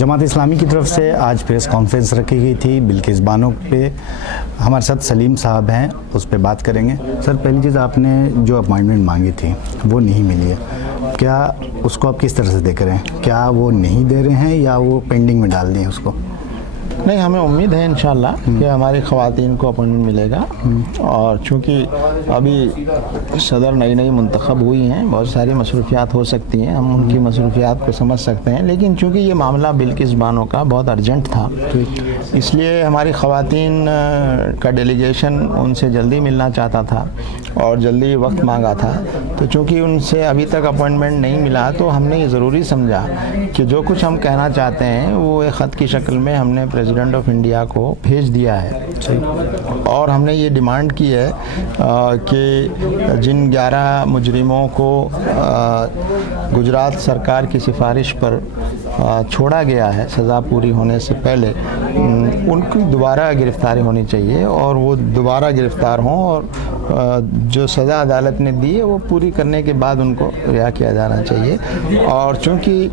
जमात इस्लामी की तरफ से आज प्रेस कॉन्फ्रेंस रखी गई थी बिल्किस बानो पे। हमारे साथ सलीम साहब हैं, उस पर बात करेंगे। सर, पहली चीज़, आपने जो अपॉइंटमेंट मांगी थी वो नहीं मिली है, क्या उसको आप किस तरह से देख रहे हैं? क्या वो नहीं दे रहे हैं या वो पेंडिंग में डाल दिए उसको? नहीं, हमें उम्मीद है इंशाल्लाह कि हमारी ख़वातीन को अपॉइंटमेंट मिलेगा। और चूँकि अभी सदर नई मुंतखब हुई हैं, बहुत सारी मसरूफियात हो सकती हैं, हम उनकी मसरूफियात को समझ सकते हैं, लेकिन चूँकि ये मामला बिल्किस बानो का बहुत अर्जेंट था, इसलिए हमारी ख़वातीन का डेलीगेशन उनसे जल्दी मिलना चाहता था और जल्दी वक्त मांगा था। तो चूँकि उनसे अभी तक अपॉइंटमेंट नहीं मिला, तो हमने ये ज़रूरी समझा कि जो कुछ हम कहना चाहते हैं वो एक ख़त की शक्ल में हमने प्रेसिडेंट ऑफ इंडिया को भेज दिया है। और हमने ये डिमांड की है कि जिन 11 मुजरिमों को गुजरात सरकार की सिफारिश पर छोड़ा गया है सज़ा पूरी होने से पहले, उनकी दोबारा गिरफ़्तारी होनी चाहिए और वो दोबारा गिरफ़्तार हों और जो सज़ा अदालत ने दी है वो पूरी करने के बाद उनको रिहा किया जाना चाहिए। और चूँकि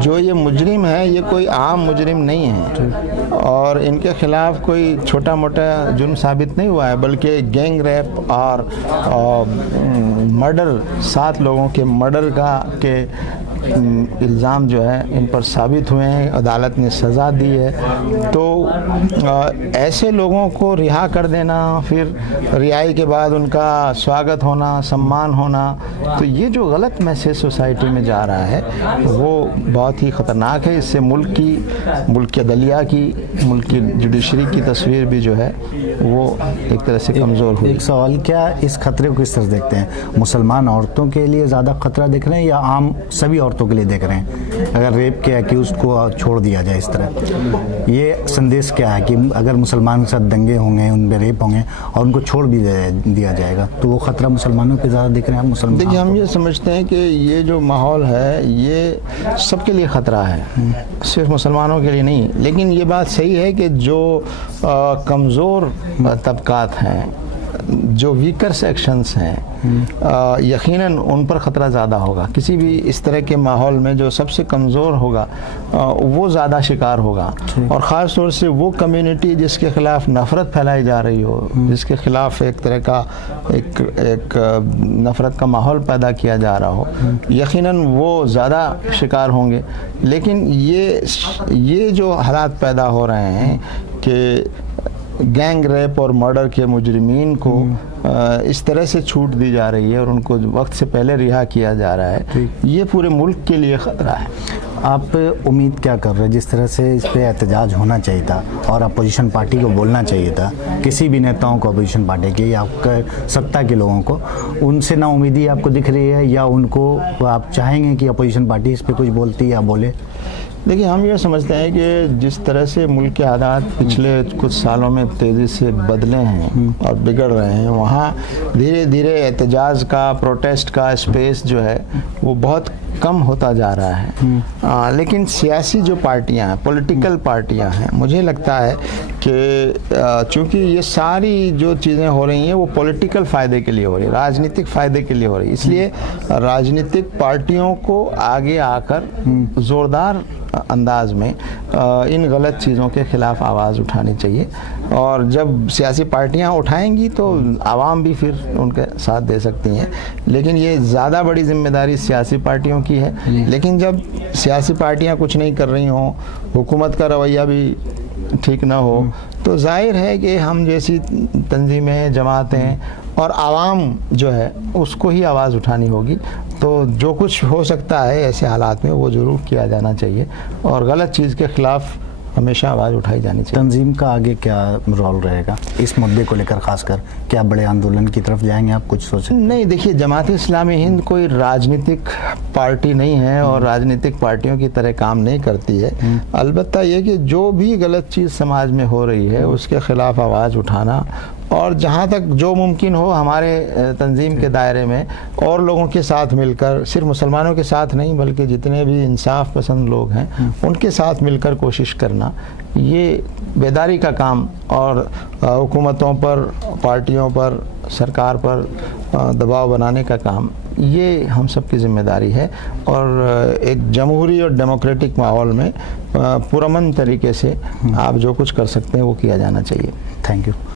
जो ये मुजरिम है ये कोई आम मुजरिम नहीं है और इनके ख़िलाफ़ कोई छोटा मोटा जुर्म साबित नहीं हुआ है, बल्कि गैंग रेप और मर्डर, 7 लोगों के मर्डर के इल्ज़ाम जो है इन पर साबित हुए हैं, अदालत ने सज़ा दी है। तो ऐसे लोगों को रिहा कर देना, फिर रिहाई के बाद उनका स्वागत होना, सम्मान होना, तो ये जो गलत मैसेज सोसाइटी में जा रहा है वो बहुत ही ख़तरनाक है। इससे मुल्क के अदलिया की, मुल्क की जुडिशरी की तस्वीर भी जो है वो एक तरह से कमज़ोर हुई। एक सवाल, क्या इस खतरे को किस तरह देखते हैं? मुसलमान औरतों के लिए ज़्यादा खतरा देख रहे हैं या आम सभी औरतों के लिए देख रहे हैं? अगर रेप के अक्यूज़ को छोड़ दिया जाए इस तरह, ये संदेश क्या है कि अगर मुसलमान के साथ दंगे होंगे, उन पर रेप होंगे और उनको छोड़ भी दिया जाएगा, तो वो खतरा मुसलमानों पे ज़्यादा देख रहे हैं? मुसलमान, देखिए, हम ये समझते हैं कि ये जो माहौल है ये सबके लिए ख़तरा है, सिर्फ मुसलमानों के लिए नहीं। लेकिन ये बात सही है कि जो कमज़ोर तबकात हैं, जो वीकर सेक्शंस हैं, यकीनन उन पर ख़तरा ज़्यादा होगा। किसी भी इस तरह के माहौल में जो सबसे कमज़ोर होगा वो ज़्यादा शिकार होगा। और ख़ास तौर से वो कम्युनिटी जिसके ख़िलाफ़ नफ़रत फैलाई जा रही हो, जिसके ख़िलाफ़ एक तरह का एक नफ़रत का माहौल पैदा किया जा रहा हो, यकीनन वो ज़्यादा शिकार होंगे। लेकिन ये जो हालात पैदा हो रहे हैं कि गैंग रेप और मर्डर के मुजरिमीन को इस तरह से छूट दी जा रही है और उनको वक्त से पहले रिहा किया जा रहा है, ये पूरे मुल्क के लिए ख़तरा है। आप उम्मीद क्या कर रहे हैं? जिस तरह से इस पे एहतजाज होना चाहिए था और अपोजिशन पार्टी को बोलना चाहिए था, किसी भी नेताओं को, अपोजिशन पार्टी के या सत्ता के लोगों को, उनसे ना उम्मीदी आपको दिख रही है या उनको आप चाहेंगे कि अपोजिशन पार्टी इस पर कुछ बोलती या बोले? देखिए, हम ये समझते हैं कि जिस तरह से मुल्क के हालात पिछले कुछ सालों में तेज़ी से बदले हैं और बिगड़ रहे हैं, वहाँ धीरे धीरे एहतजाज का, प्रोटेस्ट का स्पेस जो है वो बहुत कम होता जा रहा है। लेकिन सियासी जो पार्टियां हैं, पॉलिटिकल पार्टियां हैं, मुझे लगता है कि चूँकि ये सारी जो चीज़ें हो रही हैं वो पॉलिटिकल फ़ायदे के लिए हो रही है, राजनीतिक फ़ायदे के लिए हो रही है, इसलिए राजनीतिक पार्टियों को आगे आकर ज़ोरदार अंदाज में इन गलत चीज़ों के ख़िलाफ़ आवाज़ उठानी चाहिए। और जब सियासी पार्टियां उठाएंगी तो आवाम भी फिर उनके साथ दे सकती हैं। लेकिन ये ज़्यादा बड़ी जिम्मेदारी सियासी पार्टियों की है। लेकिन जब सियासी पार्टियां कुछ नहीं कर रही हों, हुकूमत का रवैया भी ठीक ना हो, तो जाहिर है कि हम जैसी तंजीमें, जमातें और आवाम जो है उसको ही आवाज़ उठानी होगी। तो जो कुछ हो सकता है ऐसे हालात में वो ज़रूर किया जाना चाहिए और गलत चीज़ के ख़िलाफ़ हमेशा आवाज़ उठाई जानी चाहिए। तंजीम का आगे क्या रोल रहेगा इस मुद्दे को लेकर? खासकर क्या बड़े आंदोलन की तरफ जाएंगे आप, कुछ सोचें? नहीं, देखिए, जमात इस्लामी हिंद कोई राजनीतिक पार्टी नहीं है और राजनीतिक पार्टियों की तरह काम नहीं करती है। अलबत्ता ये कि जो भी गलत चीज़ समाज में हो रही है उसके ख़िलाफ़ आवाज़ उठाना और जहाँ तक जो मुमकिन हो हमारे तंजीम के दायरे में और लोगों के साथ मिलकर, सिर्फ मुसलमानों के साथ नहीं बल्कि जितने भी इंसाफ पसंद लोग हैं उनके साथ मिलकर कोशिश करना, ये बेदारी का काम और हुकूमतों पर, पार्टियों पर, सरकार पर दबाव बनाने का काम, ये हम सब की जिम्मेदारी है। और एक जमहूरी और डेमोक्रेटिक माहौल में पुरअमन तरीके से आप जो कुछ कर सकते हैं वो किया जाना चाहिए। Thank you.